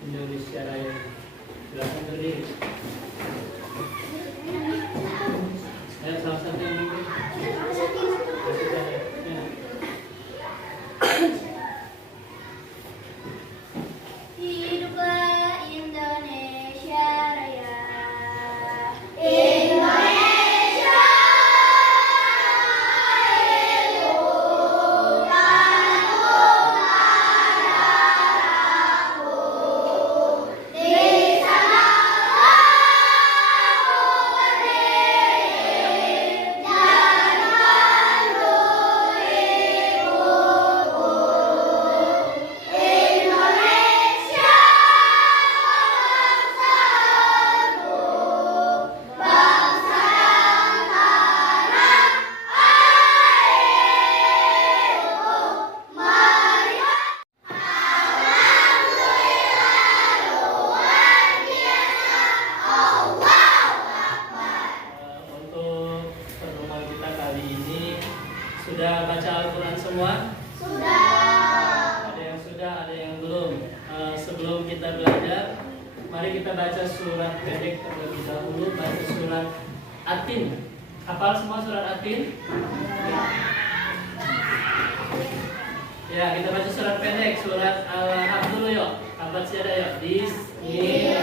Indonesia Raya. Silakan berdiri. Ya, salah satu yang mungkin. Ya. Hiduplah Indonesia Raya. Untuk pertemuan kita kali ini sudah baca Al-Quran semua? Ada yang sudah, ada yang belum. Sebelum kita belajar, mari kita baca surat pendek terlebih dahulu. Baca surat At-Tin. Hafal semua surat At-Tin? Ya, kita baca surat pendek, surat Al-Haq dulu yuk. Kabat siada yuk. Bismillah.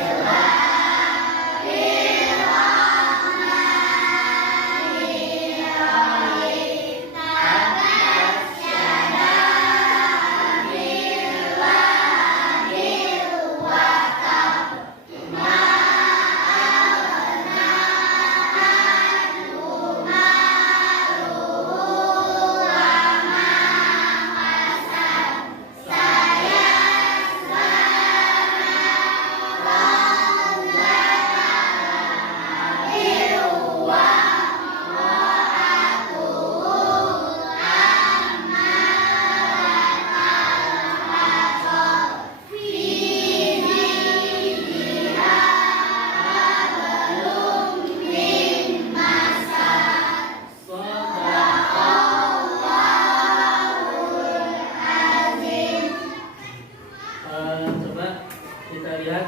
Coba kita lihat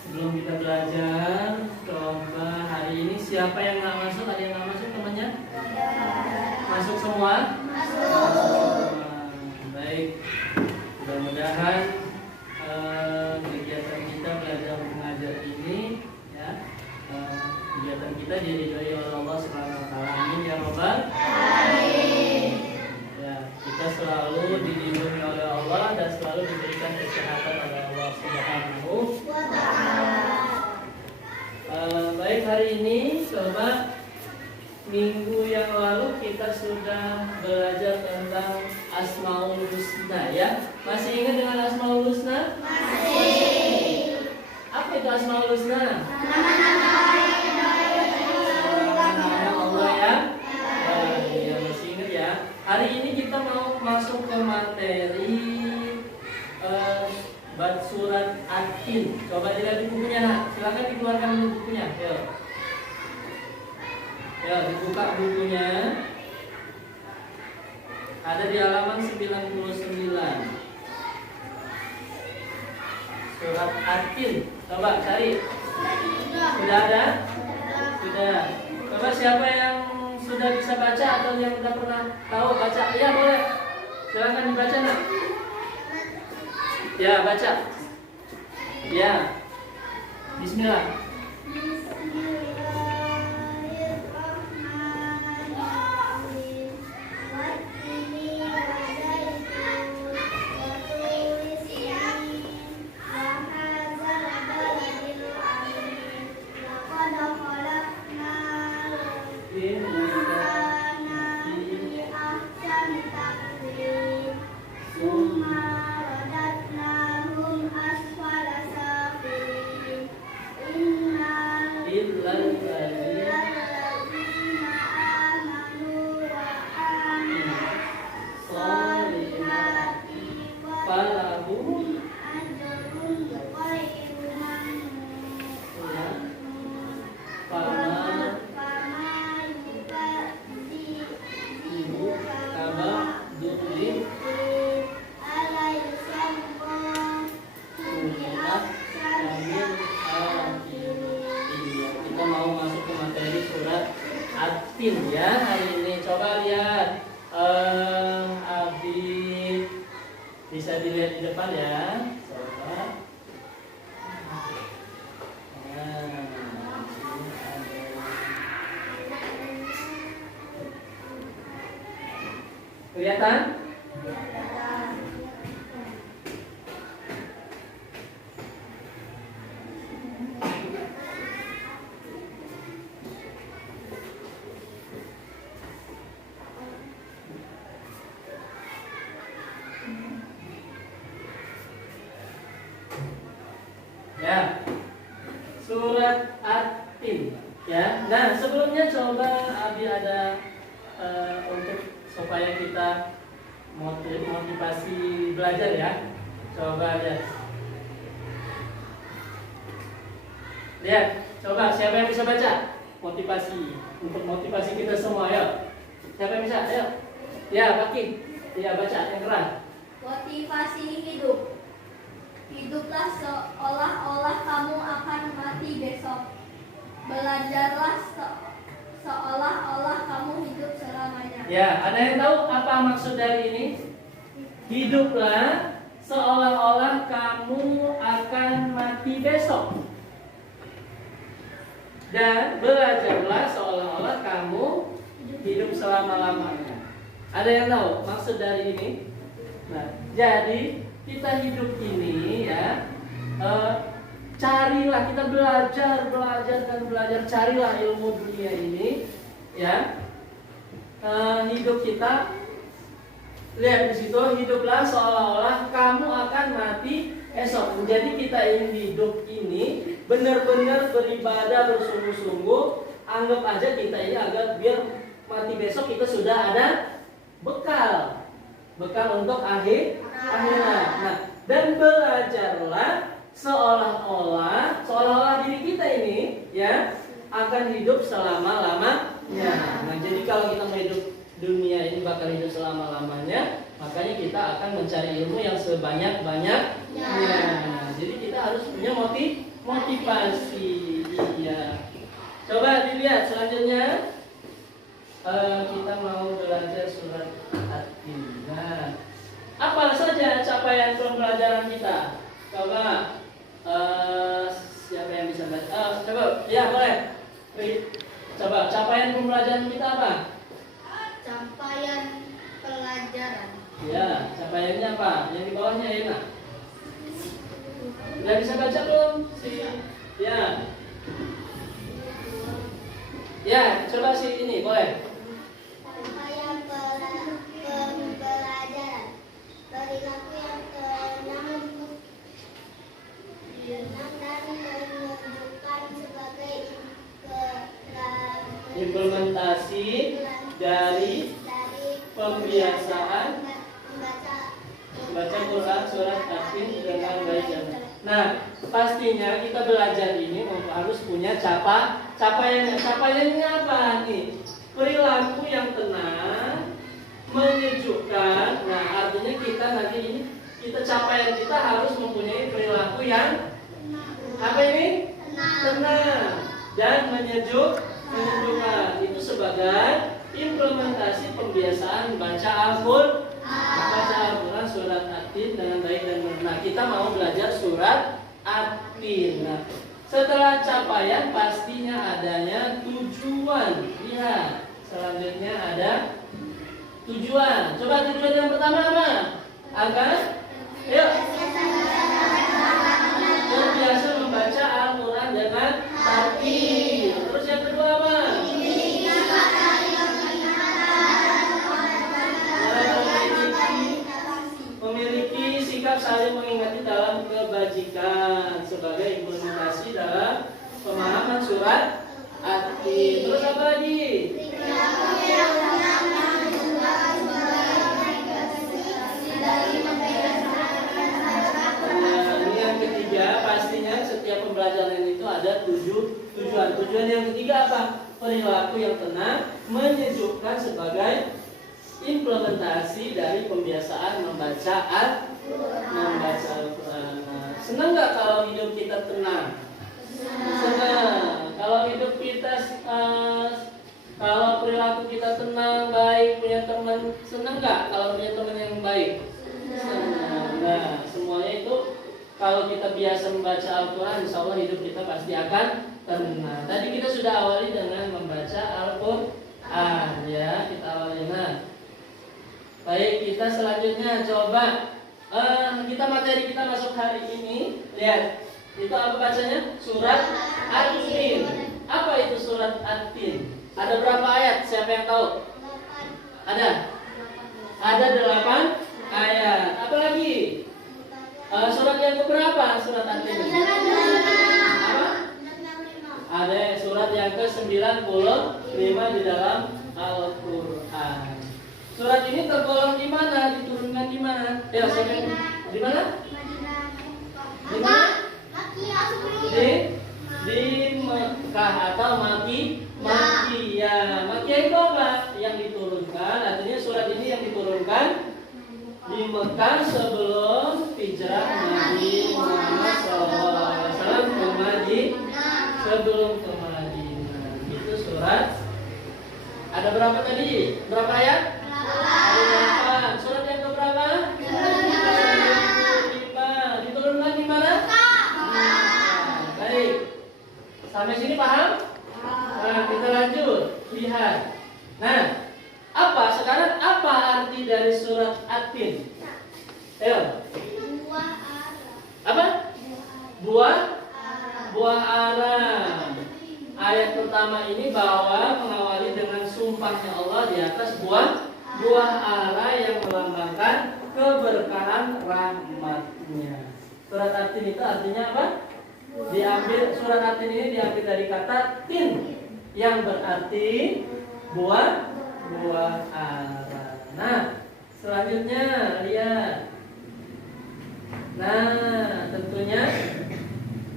sebelum kita belajar. Coba hari ini siapa yang nggak masuk? Ada yang nggak masuk temannya? Masuk semua? Masuk. Baik. Mudah-mudahan kegiatan kita belajar mengajar ini, ya, kegiatan kita diridhoi oleh Allah Subhanahu Wa Taala. Amin ya Rabbal Alamin. Ya, kita selalu dilindungi oleh Allah dan selalu diberikan kesehatan oleh Allah Subhanahu wa Ta'ala. Baik, hari ini coba minggu yang lalu kita sudah belajar tentang Asmaul Husna, ya. Masih ingat dengan Asmaul Husna? Masih. Apa itu Asmaul Husna? Nama-nama Allah, ya. Ya, masih ingat ya. Hari ini kita mau masuk ke materi bab surat At-Tin. Coba dilihat di bukunya, nak. Silakan dikeluarkan dulu bukunya. Yuk. Ya, dibuka bukunya. Ada di halaman 99. Surat At-Tin. Coba cari. Sudah ada? Sudah. Coba siapa yang sudah bisa baca atau yang sudah pernah tahu baca? Ya, boleh. Silakan dibaca, nak. Ya, baca. Ya. Bismillah. atin ya hari ini. Coba lihat Abi bisa dilihat di depan ya. Coba. Nah, kelihatan? Ya, surat At-Tin. Ya, nah sebelumnya coba Abi ada untuk supaya kita motivasi belajar ya. Coba lihat. Lihat, coba siapa yang bisa baca? Motivasi untuk motivasi kita semua ya. Siapa yang bisa? Ayo. Ya, Baki. Ya, baca yang keras. Motivasi hidup. Hiduplah seolah-olah kamu akan mati besok. Belajarlah seolah-olah kamu hidup selamanya. Ya, ada yang tahu apa maksud dari ini? Hiduplah seolah-olah kamu akan mati besok. Dan belajarlah seolah-olah kamu hidup selama-lamanya. Ada yang tahu maksud dari ini? Nah, jadi kita hidup ini ya, carilah, kita belajar, carilah ilmu dunia ini ya. Hidup kita, lihat di situ, hiduplah seolah-olah kamu akan mati esok. Jadi kita ini hidup ini benar-benar beribadah bersungguh-sungguh. Anggap aja kita ini agar biar mati besok kita sudah ada bekal untuk akhirat. Nah, dan belajarlah seolah-olah diri kita ini ya akan hidup selama-lamanya. Nah, jadi kalau kita mau hidup dunia ini bakal hidup selama-lamanya, makanya kita akan mencari ilmu yang sebanyak-banyaknya. Nah, jadi kita harus punya motivasi. Ya. Coba dilihat selanjutnya. Kita mau belajar surat At-Tin. Nah, apa saja capaian pembelajaran kita? Coba siapa yang bisa baca? Coba, ya boleh. Coba capaian pembelajaran kita apa? Capaian pelajaran. Ya, capaiannya apa? Yang di bawahnya enak. Udah bisa baca belum? Ya. Ya, coba ini boleh. Capaian pembelajaran. Perilaku yang tenang dan menunjukkan sebagai implementasi dari pembiasaan membaca Quran surat At-Tin dengan baik. Nah, pastinya kita belajar ini harus punya capaiannya. Capaiannya apa nih? Perilaku yang tenang, menyejukkan. Nah, artinya kita nanti ini capaian kita harus mempunyai perilaku yang apa ini? Tenang dan menyejukkan. Itu sebagai implementasi pembiasaan baca Al-Quran surat At-Tin dengan baik dan benar. Nah, kita mau belajar surat At-Tin. Nah, setelah capaian pastinya adanya tujuan. Lihat, selanjutnya ada tujuan. Coba tujuan yang pertama apa? Agar terbiasa membaca Al-Quran dengan tartil. Terus yang kedua apa? Memiliki sikap saling mengingati dalam kebajikan sebagai implementasi dalam pemahaman surat At-Tin. Terus apa lagi? Ini yang ketiga, pastinya setiap pembelajaran itu ada tujuan. Tujuan yang ketiga apa? Perilaku yang tenang, menyejukkan sebagai implementasi dari pembiasaan membaca Al-Quran. Senang nggak kalau hidup kita tenang? Senang. Kalau hidup kita kalau perilaku tenang, baik, punya teman. Senang nggak kalau punya teman yang baik? Senang. Nah, semuanya itu kalau kita biasa membaca Al-Quran, insya Allah hidup kita pasti akan tenang. Tadi kita sudah awali dengan membaca Al-Quran, ya, kita awali. Nah, baik, kita selanjutnya coba kita materi kita masuk hari ini. Lihat, itu apa bacanya? Surat At-Tin. Apa itu surat At-Tin? Ada berapa ayat? Siapa yang tahu? Ada 8 ayat. Apa lagi? Surat yang keberapa? Surat At-Tin. Apa? Ada surat yang ke-95 di dalam Al-Quran. Surat ini tergolong di mana? Diturunkan di mana? Ya, di mana? Di mana? Di Mekah atau Makkiyah. Makkiyah itu apa? Yang diturunkan, artinya surat ini yang diturunkan di Mekah sebelum hijrah Nabi Muhammad SAW ke Madinah. Sebelum ke Madinah. Itu surat. Ada berapa tadi? Berapa ayat? Ada 8. Surat yang keberapa? 95. Diturunkan di mana? Baik. Sampai sini paham? Nah, kita lanjut. Lihat. Nah, sekarang apa arti dari surat At-Tin? Ayo. Apa? Buah ara. Ayat pertama ini bahwa mengawali dengan sumpahnya Allah di atas buah ara yang melambangkan keberkahan rahmatnya. Surat At-Tin itu artinya apa? Surat At-Tin ini diambil dari kata tin yang berarti buah ara. Nah, selanjutnya lihat. Nah, tentunya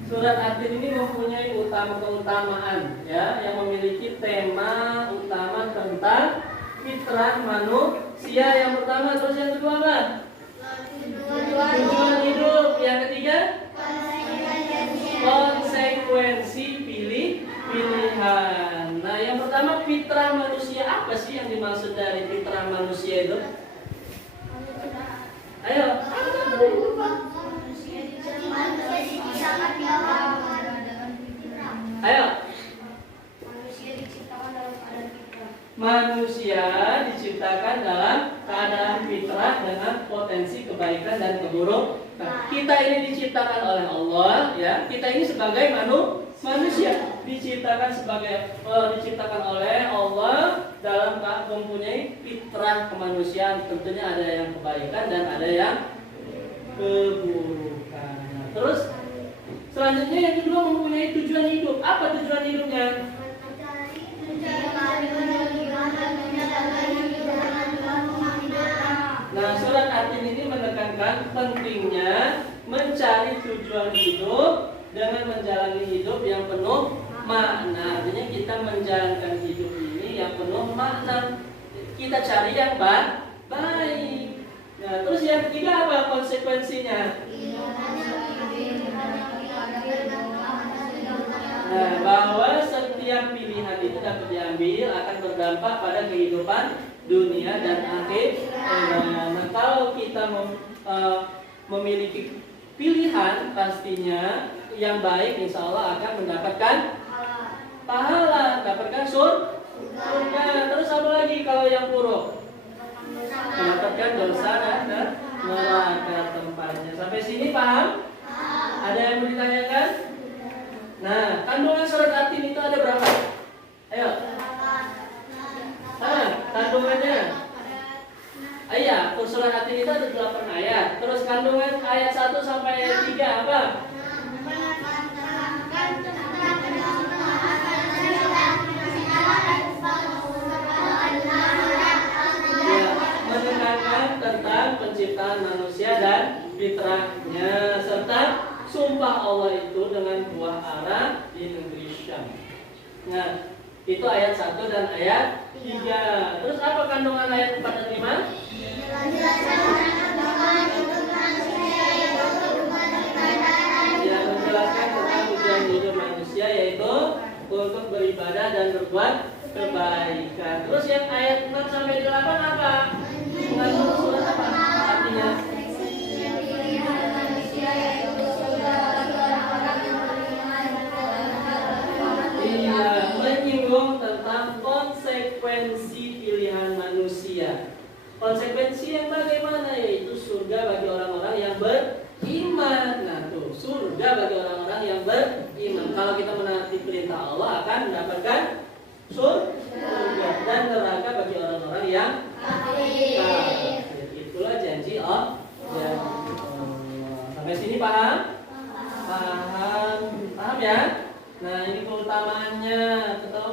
surat At-Tin ini mempunyai keutamaan, ya, yang memiliki tema utama tentang fitrah manusia yang pertama. Terus yang kedua apa? Tujuan hidup. Yang ketiga, konsekuensi pilihan. Nah, yang pertama fitrah manusia. Apa sih yang dimaksud dari fitrah manusia itu? Ayo. Ayo. Manusia diciptakan dalam keadaan fitrah dengan potensi kebaikan dan keburukan. Kita ini diciptakan oleh Allah, ya. Kita ini sebagai manusia diciptakan oleh Allah dalam mempunyai fitrah kemanusiaan. Tentunya ada yang kebaikan dan ada yang keburukan. Terus selanjutnya yang kedua mempunyai tujuan hidup. Apa tujuan hidupnya? Nah, surat At-Tin ini menekankan pentingnya mencari tujuan hidup dengan menjalani hidup yang penuh makna. Artinya kita menjalankan hidup ini yang penuh makna. Kita cari yang baik. Nah, terus yang ketiga apa konsekuensinya? Nah, bahwa setiap pilihan itu dapat diambil akan berdampak pada kehidupan dunia dan akhir. Nah, kalau kita memiliki pilihan, pastinya yang baik insya Allah akan mendapatkan pahala, dapatkan surga. Terus apa lagi kalau yang buruk? Mendapatkan dosa dan neraka tempatnya. Sampai sini paham? Ada yang mau ditanyakan? Nah, kandungan surat At-Tin itu ada berapa? Ayo. Kandungannya. Iya, surat At-Tin itu ada 8 ayat. Terus kandungan ayat 1 sampai ayat 3 apa? Menekankan tentang penciptaan manusia dan fitrahnya serta sumpah Allah itu dengan buah ara di negeri Syam. Nah, itu ayat 1 dan ayat 3. Terus apa kandungan ayat 4 dan 5? Ya, menjelaskan tentang tujuan hidup manusia yaitu untuk beribadah dan berbuat kebaikan. Terus yang ayat 4 sampai 8 apa? Mengandung surat apa? Artinya iya, menyinggung tentang konsekuensi pilihan manusia. Konsekuensi yang bagaimana? Yaitu surga bagi orang-orang yang beriman. Nah tuh, surga bagi orang-orang yang beriman. Kalau kita menaati perintah Allah akan mendapatkan surga, dan neraka bagi orang-orang yang kafir. Itulah janji Allah. Sampai sini paham? Paham ya? Nah ini keutamaannya.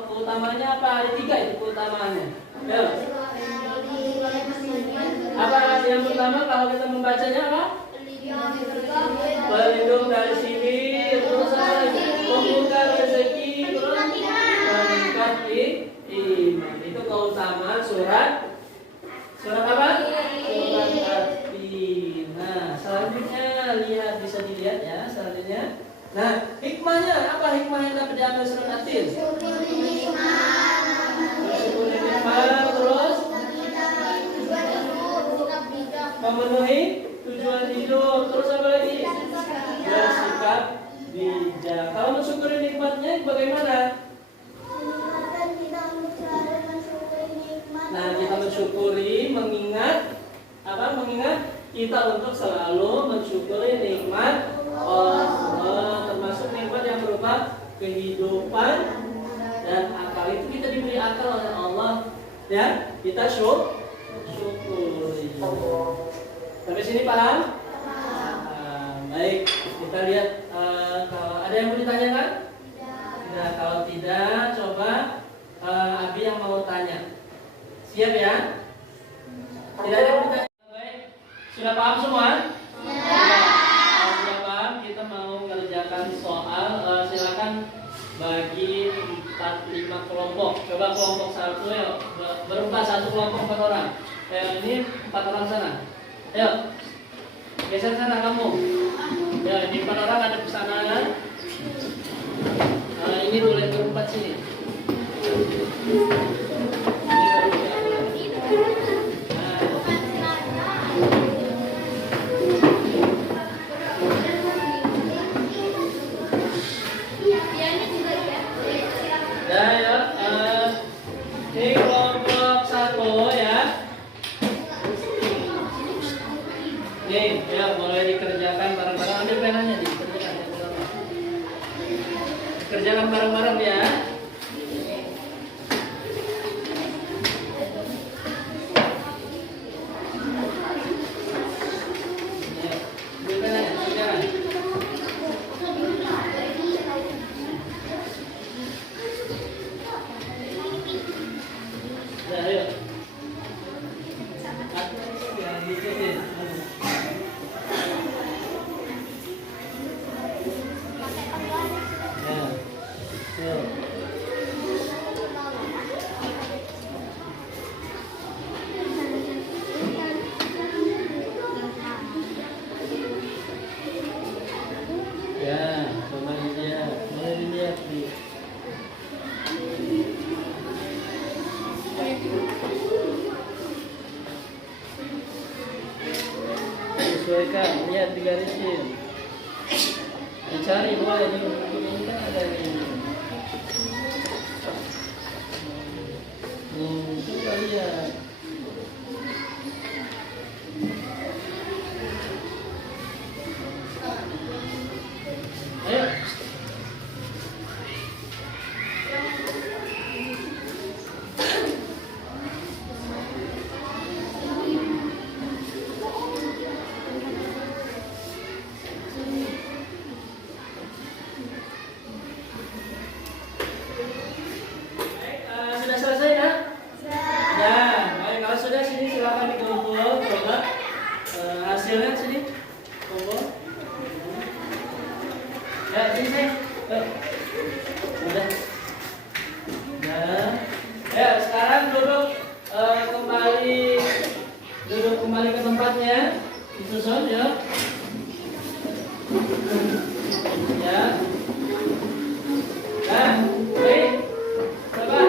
Keutamaannya apa? Ada 3 itu keutamaannya. Ya. Apa yang pertama kalau kita membacanya apa? Pelindung dari sini, terus apa lagi? Membuka rezeki, terus meningkat iman. Itu keutamaan surat apa? Surat At-Tin. Nah, selanjutnya lihat, bisa dilihat ya selanjutnya. Nah, hikmahnya apa? Hikmah yang dapat diambil surat At-Tin? Bersyukur nikmat, terus memenuhi tujuan hidup, terus apa lagi? Bersikap bijak. Kalau mensyukuri nikmatnya bagaimana? Nah, kita mensyukuri, mengingat apa? Mengingat kita untuk selalu mensyukuri nikmat Allah, termasuk nikmat yang berupa kehidupan dan akal. Itu kita diberi akal oleh Allah, ya. Kita syukuri. Sampai sini paham? Baik, kita lihat kalau ada yang mau ditanyakan? Tidak. Kalau tidak, coba Abi yang mau tanya. Siap ya? Tidak ada yang mau ditanya. Baik, sudah paham semua? Kalau sudah paham, kita mau mengerjakan soal. Silakan bagi 4-5 kelompok. Coba kelompok 1 ya, berempat, 1 kelompok 4 orang. Ini 4 orang sana. Ayo, geser sana kamu. Ya, ini 4 orang ada pesanan. Ini boleh berempat sini. Ini kelompok 1 ya. Nih, ya mulai dikerjakan bareng-bareng. Ambil penanya dikerjakan. Kerjakan bareng-bareng ya. Ambil penanya, kerjakan. Ya, ayo. Ya, coba dilihat. Boleh dilihat di. Sesuaikan, lihat di garisin. Dicari boleh di buku ini kan ada ini. Coba lihat. Ayo. Sudah selesai kan? Ya, baik, kalau sudah sini silakan dikumpul, coba hasilnya sini, kumpul. Ya, sini saya. Udah. Ya, sekarang duduk kembali ke tempatnya, disusun ya. Ya. Nah, baik. Coba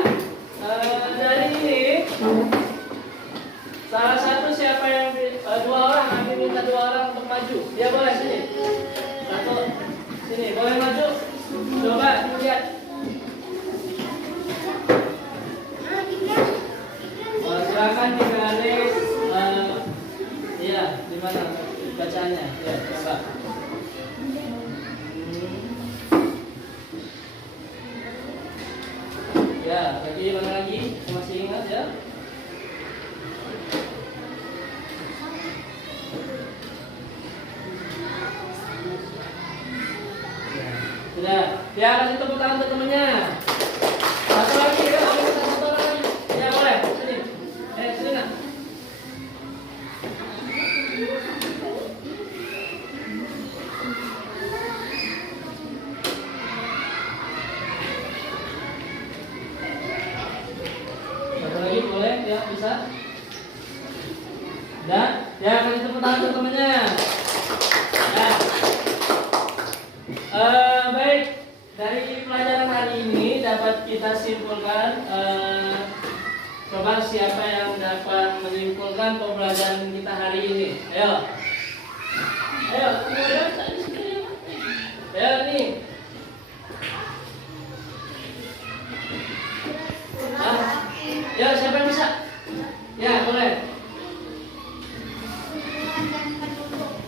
Di mana lagi? Masih ingat ya? Sudah. Ya, kasih tepuk tangan untuk temannya. Satu lagi ya, satu lagi. Ya boleh. Sini. Sini nak. Satu lagi boleh ya, bisa. Dan ya kasih tepuk tangan untuk temannya. Ya. Baik, dari pelajaran hari ini dapat kita simpulkan. Coba siapa yang dapat menyimpulkan pembelajaran kita hari ini? Ayo, ayo, ayo nih. Ya, siapa yang bisa? Ya, boleh. Tujuan dan penduduk.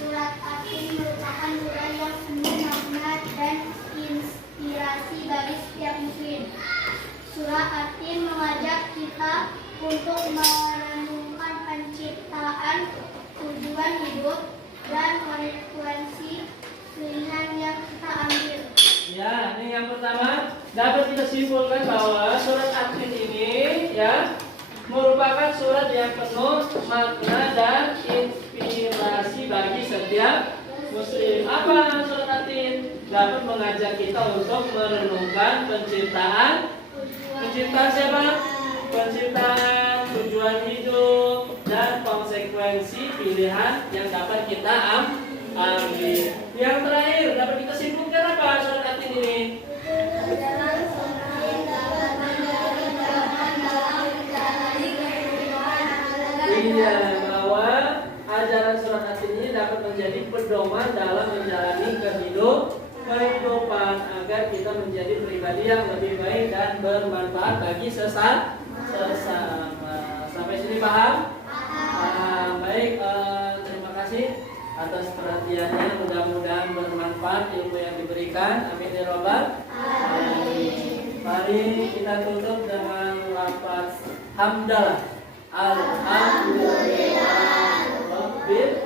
Surat At-Tin merupakan surat yang penuh makna dan inspirasi bagi setiap muslim. Surah At-Tin mengajak kita untuk merenungkan penciptaan, tujuan hidup, dan konsekuensi pilihan yang kita ambil. Ya, ini yang pertama dapat kita simpulkan bahwa surat At-Tin ini ya merupakan surat yang penuh makna dan inspirasi bagi setiap muslim. Apa surat At-Tin? Dapat mengajak kita untuk merenungkan penciptaan siapa? Penciptaan, tujuan hidup, dan konsekuensi pilihan yang dapat kita ambil. Yang terakhir dapat kita simpulkan apa surat At-Tin ini? Iya, bahwa ajaran surat At-Tin ini dapat menjadi pedoman dalam menjalani kehidupan agar kita menjadi pribadi yang lebih baik dan bermanfaat bagi sesama. Sampai sini paham? Baik, terima kasih atas perhatiannya. Mudah-mudahan bermanfaat ilmu yang diberikan. Amin ya robbal alamin. Mari kita tutup dengan lafaz hamdalah. Alhamdulillah Rabbil